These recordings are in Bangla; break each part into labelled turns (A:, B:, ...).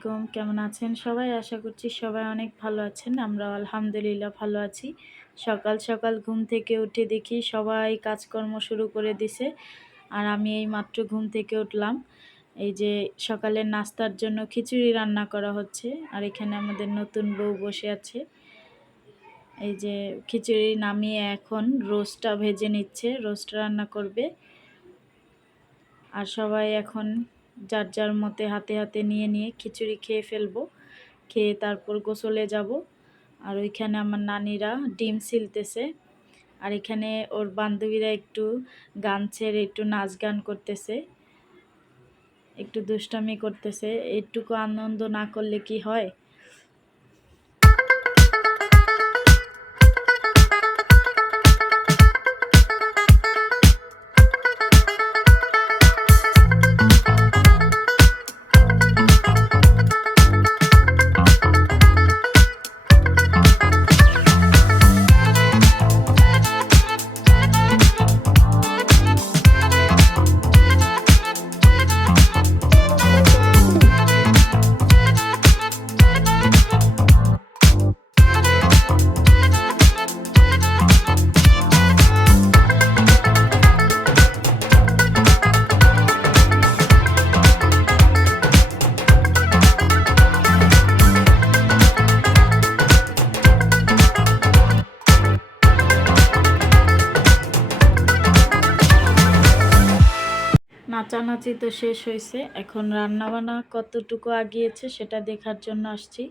A: আলাইকুম, কেমন আছেন সবাই? আশা করছি সবাই অনেক ভালো আছেন আমরা আলহামদুলিল্লাহ ভালো আছি। সকাল সকাল ঘুম থেকে উঠে দেখি সবাই কাজকর্ম শুরু করে দিছে, আর আমি এই মাত্র ঘুম থেকে উঠলাম। এই যে সকালের নাস্তার জন্য খিচুড়ি রান্না করা হচ্ছে, আর এখানে আমাদের নতুন বউ বসে আছে। এই যে খিচুড়ি নামিয়ে এখন রোস্টটা ভেজে নিচ্ছে, রোস্ট রান্না করবে। আর সবাই এখন যার যার মতে হাতে হাতে নিয়ে নিয়ে খিচুড়ি খেয়ে ফেলব, খেয়ে তারপর গোসলে যাব। আর ওইখানে আমার নানিরা ডিম সিলতেছে। আর এখানে ওর বান্ধবীরা একটু গান ছেড়ে একটু নাচ গান করতেছে। একটু দুষ্টামি করতেছে। এটুকু আনন্দ না করলে কি হয়? নাচানাচি তো শেষ হয়েছে। এখন রান্নাবান্না কতটুকু আগিয়েছে সেটা দেখার জন্য আসছি।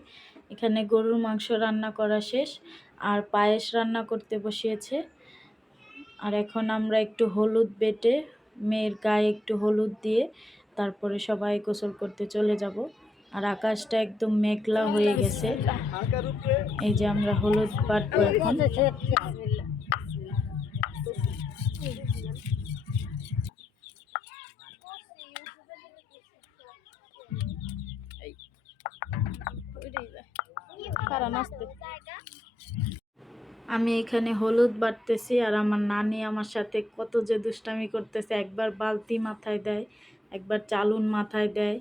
A: এখানে গরুর মাংস রান্না করা শেষ, আর পায়েস রান্না করতে বসিয়েছে। আর এখন আমরা একটু হলুদ বেটে মেয়ের গায়ে একটু হলুদ দিয়ে তারপরে সবাই গোসল করতে চলে যাব। আর আকাশটা একদম মেঘলা হয়ে গেছে। এই যে আমরা হলুদ বাটবো এখন। আমি এখানে হলুদ বাটতেছি আর আমার নানি আমার সাথে কত যে দুষ্টামি করতেছে একবার বালতি মাথায় দেয় একবার চালুন মাথায় দেয়।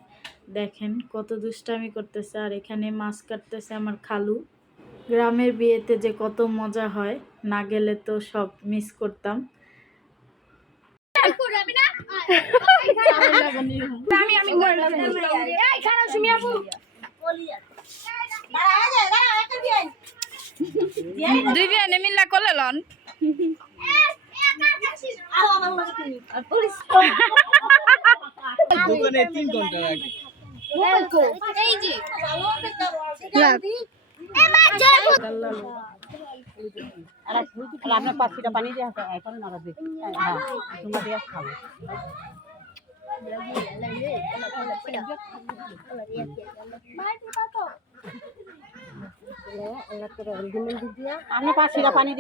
A: দেখেন কত দুষ্টামি করতেছে আর এখানে মাছ কাটতেছে আমার খালু। গ্রামের বিয়েতে যে কত মজা হয় না গেলে তো সব মিস করতাম।
B: আমি আমি এই খারাপ তুমি আপু
C: দুই বিয়ানে মিল্লা করলে লন।
D: দোকানে তিন ঘণ্টা লাগে।
B: এই যে।
E: আপনার পানি দিয়ে এখন না রাখবে হ্যাঁ তোমরা দিয়ে খাব আপনি পাঁচটা পানি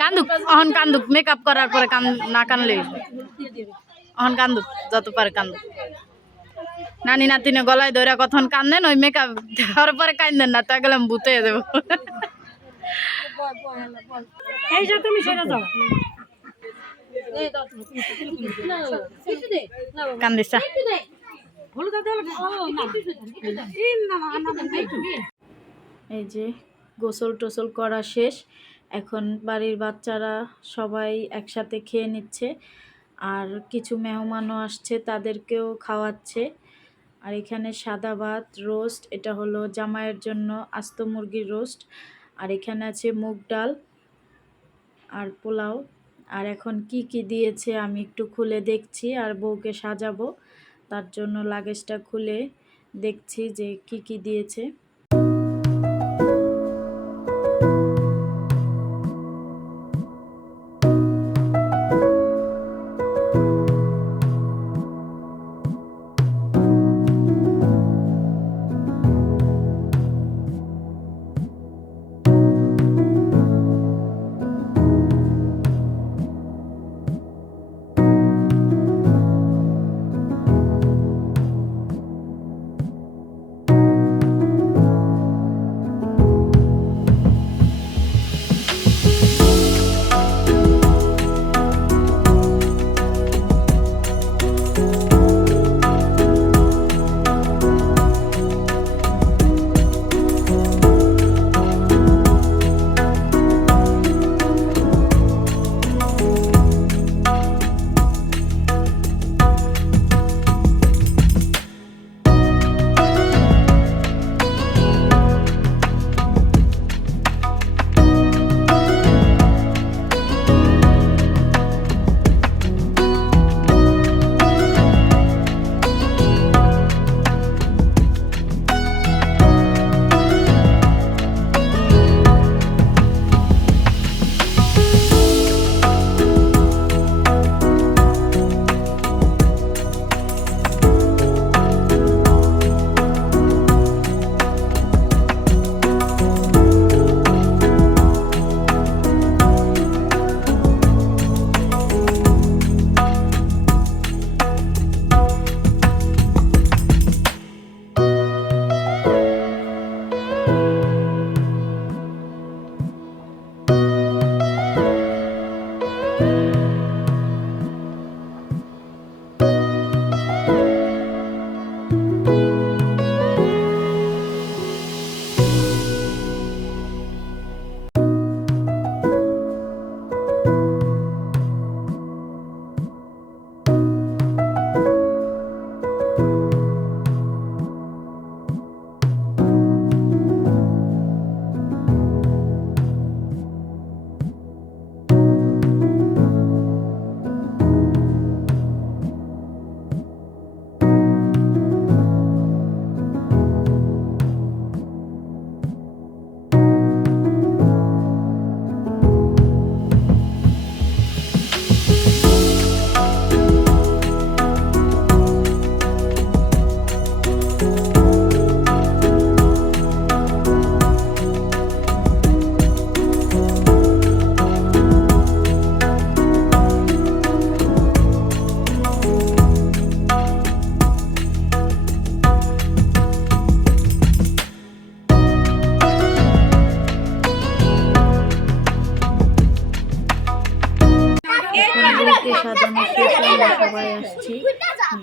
C: কান্দুক অহন কান্দুক মেকআপ করার পরে কান না কানলে। অহন কান্দুক যত পারে কান্দুক। নানি নাতিনে গলায় ধরে কখন কান্দেন ওই মেকআপ দেওয়ার পরে কান্দেন না তা গেলাম ভূতে দেবো
B: এই যে তুমি সেটা যাও
C: কান্দিসা।
A: এই যে গোসল টোসল করা শেষ। এখন বাড়ির বাচ্চারা সবাই একসাথে খেয়ে নিচ্ছে। আর কিছু মেহমানও আসছে তাদেরকেও খাওয়াচ্ছে। আর এখানে সাদা ভাত রোস্ট এটা হলো জামাইয়ের জন্য আস্ত মুরগির রোস্ট। আর এখানে আছে মুগ ডাল আর পোলাও। আর এখন কি কি দিয়েছে আমি একটু খুলে দেখছি আর বউকে সাজাবো। তার জন্য লাগেজটা খুলে দেখছি যে কি কি দিয়েছে।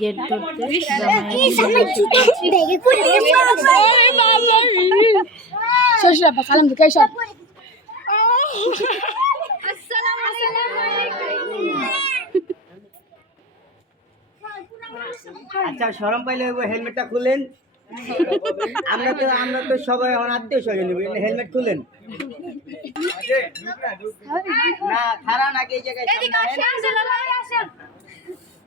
A: গেট ধরতে
B: শ্বশুর আব্বা সালাম দিকে সব
D: আচ্ছা সরম পাইলে ওই হেলমেটটা খুলেন। আমরা তো আমরা তো সবাই আমার আত্মীয় স্বজন হেলমেট খুলেন। না খারা নাকি এই জায়গায়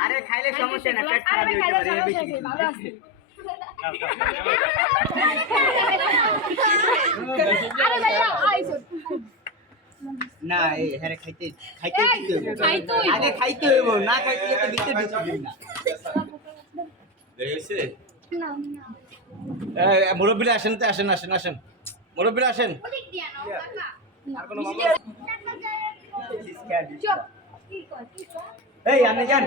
B: আরে
D: খাইলে সমস্যা না পেট খারাপ
B: ভাই
D: হতে
B: আরে
D: না এই হ্যাঁ খাইতে খাইতে দিতে
B: খাইতে
D: আগে খাইতে হইব না খাইতে তো ঢুকবে না।
F: মুরব্বীরা আসেন তো আসেন আসেন আসেন। মুরব্বীরা আসেন।
B: চুপ।
D: এই আপনি যান।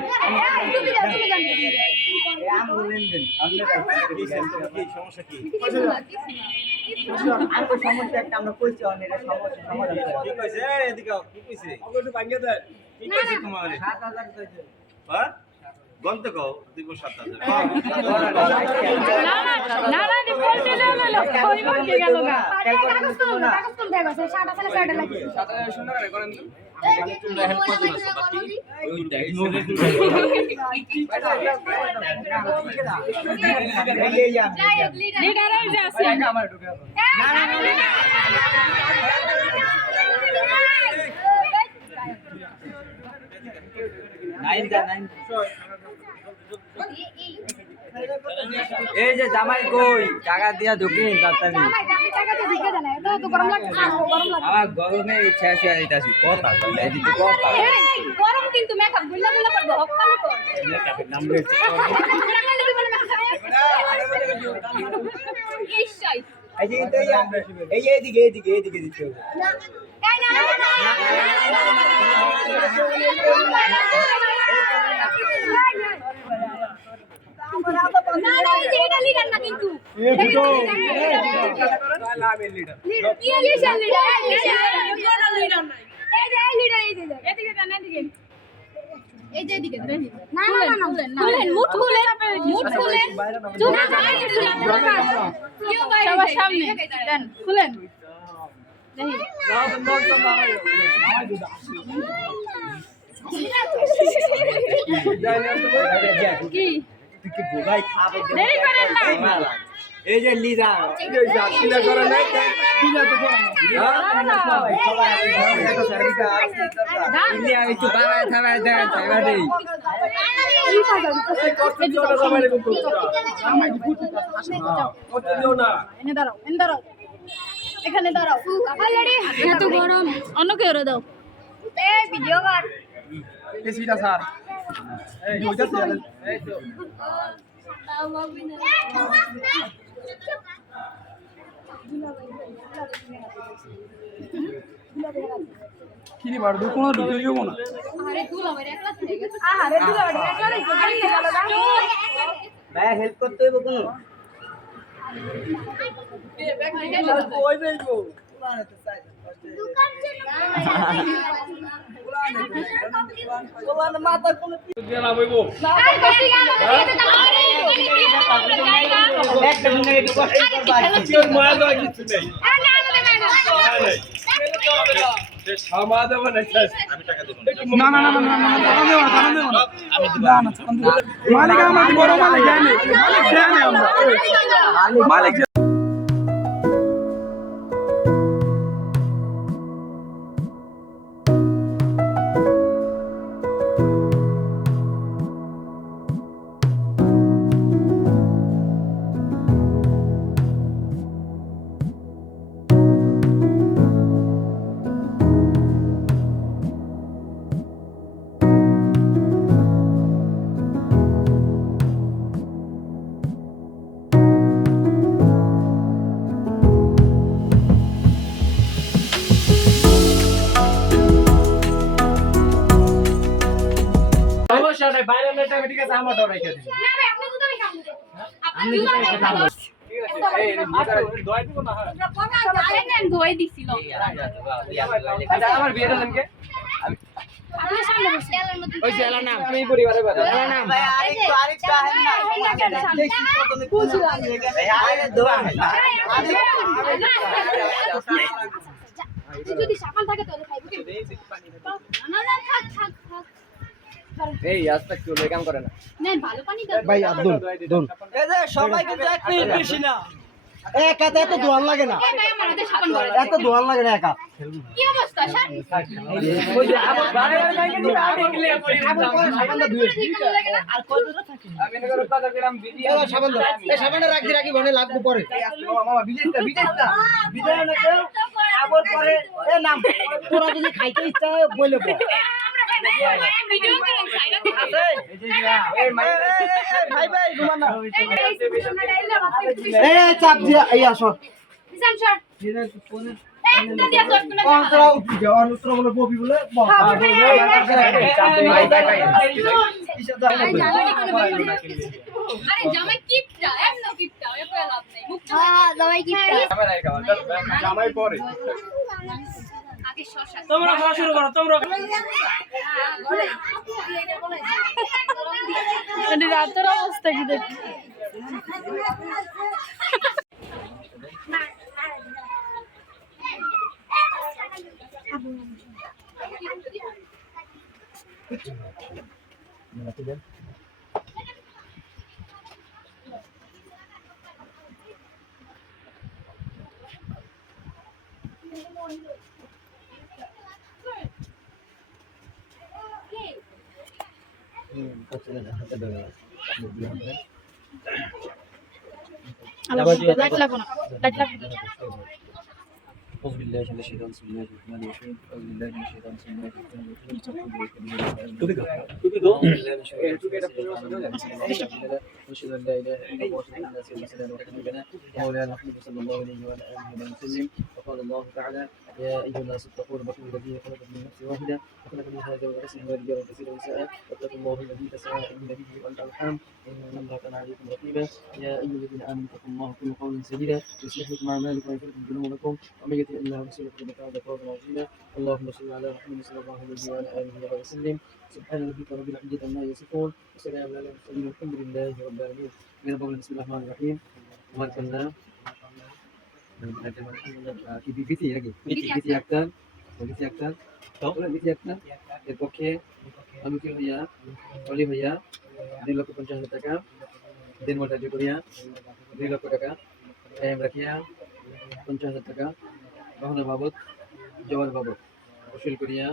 D: এই আম বলেন দেন। আপনি
F: কি সমস্যা কি?
D: আমার সমস্যা একটা আমরা কইছি অনেক সমস্যা সমাধান
F: কি কইছে? এদিকে কি কইছে?
G: একটু ভাঙিয়ে দেন।
F: কি কইছে তোমার?
D: সাত হাজার কইছে।
F: হ্যাঁ? গন্ত কও দিব সাত হাজার
C: না না না দি বলতে না না কই বলতে গেল গা
B: কাগজ তো কাগজ তো দেব দেবা সে সাটা সালে সাটা লাগে
F: তোমরা হেল্প করতে না বাকি ওই
D: আম।
C: লিডার এই যে আছে
D: এই যে জামাই কই টাকা দিয়া ঢুকিন তাড়াতাড়ি আমার গরমে শেষ হয়ে যাইতাছি কথা কইলে এদিকে কথা
B: গরম কিন্তু মেকআপ গুল্লা গুল্লা করবে হকালে কর
D: নাম্বার এই যে এই যে এদিকে এদিকে এদিকে দিতে হবে
B: না এই না না না না এটা লিডার না কিন্তু লিডার কি? লিডার লিডার লিডার লিডার এই যে এই যে দেন এদিকে এই যে এদিকে দেন না না না
C: দেন
D: তুই খাবে
C: দেরি করেন না
D: লিজা
G: করে নাই
D: আমি তো বাবায় থাবায় দেয় থাবা দেই
G: না
C: এখানে দাঁড়াও
B: এত গরম
C: অন্য কেউ দাও
B: এই ভিডিও কর
G: এসিটা স্যার এই ওইটা এই তো কিনি বার দু কোনো ঢুকে যাব না।
B: আরে তুলা বাইরে একলা থেকে গেছে আরে তুলা বাইরে একলা রইছে গাড়ি গেল না
D: হেল্প করতে হইব কোনো?
G: ওই যাইবো? দিয়ে না
B: না
G: না না না না না না মালিক আমাদের বড় মালিক জানে মালিক জানে আমরা মালিক
B: ভাই
D: আরেকটু আরেকটু আহেন না দেখি কত কুচু আরে দোয়া
B: যদি সাবান থাকে তাহলে খাইবো না না থাক থাক থাক
G: এই আজ তক কাম করে না।
B: নেন ভালো পানি দাও।
D: ভাই আব্দুল দুন এই যে সবাই কিন্তু এক মিনিট বেশি না। এক এত দোয়ান লাগে না।
B: এই ভাই আমার হাতে সাবান করে
D: এত দোয়ান লাগে না একা।
B: কি অবস্থা স্যার?
D: ওই যে আমার বারে বারে যাই কিন্তু আগে
G: গেলে
D: আবার পরে
B: লাগে না?
D: আর কত থাকে
G: আমি না কথা দিলাম বিজি
D: এবার সাবান এই সাবানটা রাখি রাখি বনে লাগবে পরে।
G: মামা বিজি না বিজি না
D: কেউ আবার পরে এ নাম। তোরা যদি খাইতে ইচ্ছা হয় বলে চাপ দিয়া এই আসো
B: জামাই
G: পরে। তোমরা খাওয়া শুরু করো তোমরা
C: রাতের অবস্থা কি দেখ? লাইট লাগবে না লাইট লাগবে
H: بالله من الشيطان بسم الله الرحمن الرحيم أعوذ بالله من الشيطان بسم الله الرحمن الرحيم أشهد أن لا إله إلا الله وأشهد أن سيدنا وحبيبنا مولانا محمد الله عليه وعلى وقال الله تعالى يا أيها الناس اتقوا ربكم الذي خلقكم من نفس واحدة وخلق منها زوجها اسمها كثيرا ونساء واتقوا الله الذي تساءلون به والأرحام إن الله كان عليكم رقيبا يا أيها الذين آمنوا اتقوا الله وقولوا قولا سديدا يصلح لكم أعمالكم ويغفر لكم ذنوبكم ومن يطع الله ورسوله فقد فاز فوزا عظيما اللهم صل على محمد صلى الله عليه وعلى آله وسلم سبحان ربك رب العزة عما يصفون وسلام على المرسلين والحمد لله رب العالمين من بقول بسم الله الرحمن الرحيم আমার কন্যা কি বিতি নাকি বিতি আক্তার বিতি আক্তার বিতি আক্তার এর পক্ষে আমি কি হইয়া অলি হইয়া দুই লক্ষ পঞ্চাশ হাজার টাকা দিন মোটাজি করিয়া দুই লক্ষ টাকা কায়েম রাখিয়া পঞ্চাশ হাজার টাকা গহনা বাবদ জবান বাবদ। উসুল করিয়া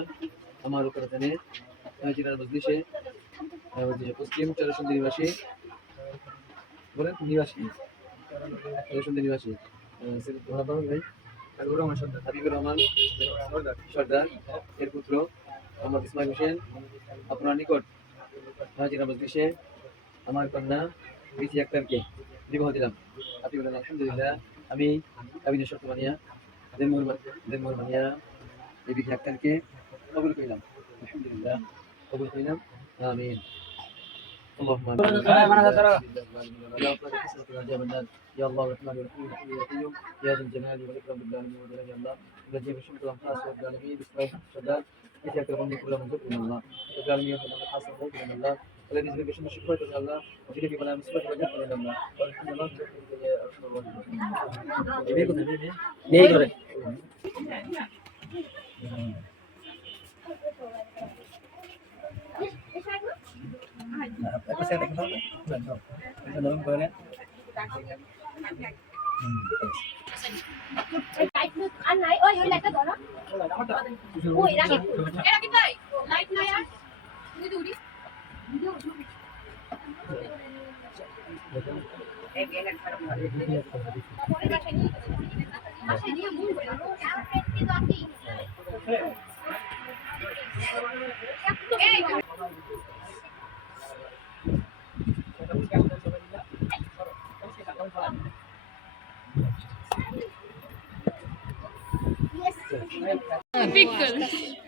H: আমার উপরাতনে জিরার মজলিসে মজলিসে পশ্চিম চরসন্দি নিবাসী, বলেন নিবাসী। চরসন্দি নিবাসী। ভাই হাবিবুর রহমান সর্দার রহমান সর্দার। এর পুত্র হোসেন, আপনার নিকট। আমার কন্যা আমি মানিয়া দেনমোহর দেনমোহর মানিয়া এই বিসি আক্তারকে কবুল করিলাম আলহামদুলিল্লাহ কবুল করিলাম আমিন اللهم امين يا الله الرحمن الرحيم الحي القيوم يا ذا الجلال والاكرام بالعالمين والجلال يا الله الذي بشمس الانفاس والعالمين باسمائك الشداد التي اكرمني كل منزل من الله وجعلني من الحاصل من তাহলে নিজেকে বেশি
D: বেশি করে
B: তাহলে আল্লাহ যিনি বিপদ আমি সুপার করে। দিতে পারলাম না লাইট নাই। আর। তুমি দৌড়ি এই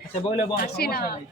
G: আচ্ছা বলে বল
B: হাসি না দিয়া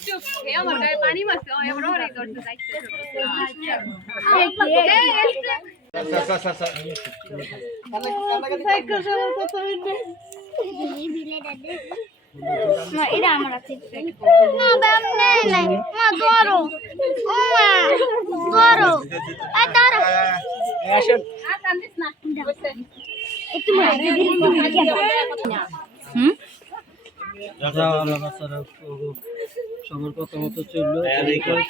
E: চুপ হে আমার গায়ে পানি মারছে ও এমন ওরে করতে যাইছে
B: স্যার স্যার স্যার
E: না এটা আমার আছে না ব্যাম নেই নাই মা ধরো মা ধরো আ ধরো
I: আসেন
E: একটু মারি
D: হুম
F: সবার কথা মতো চলল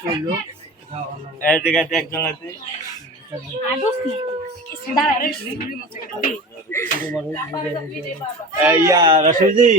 F: চলল।
B: এদিকে একজন আছে। ইয়া রাশমিজি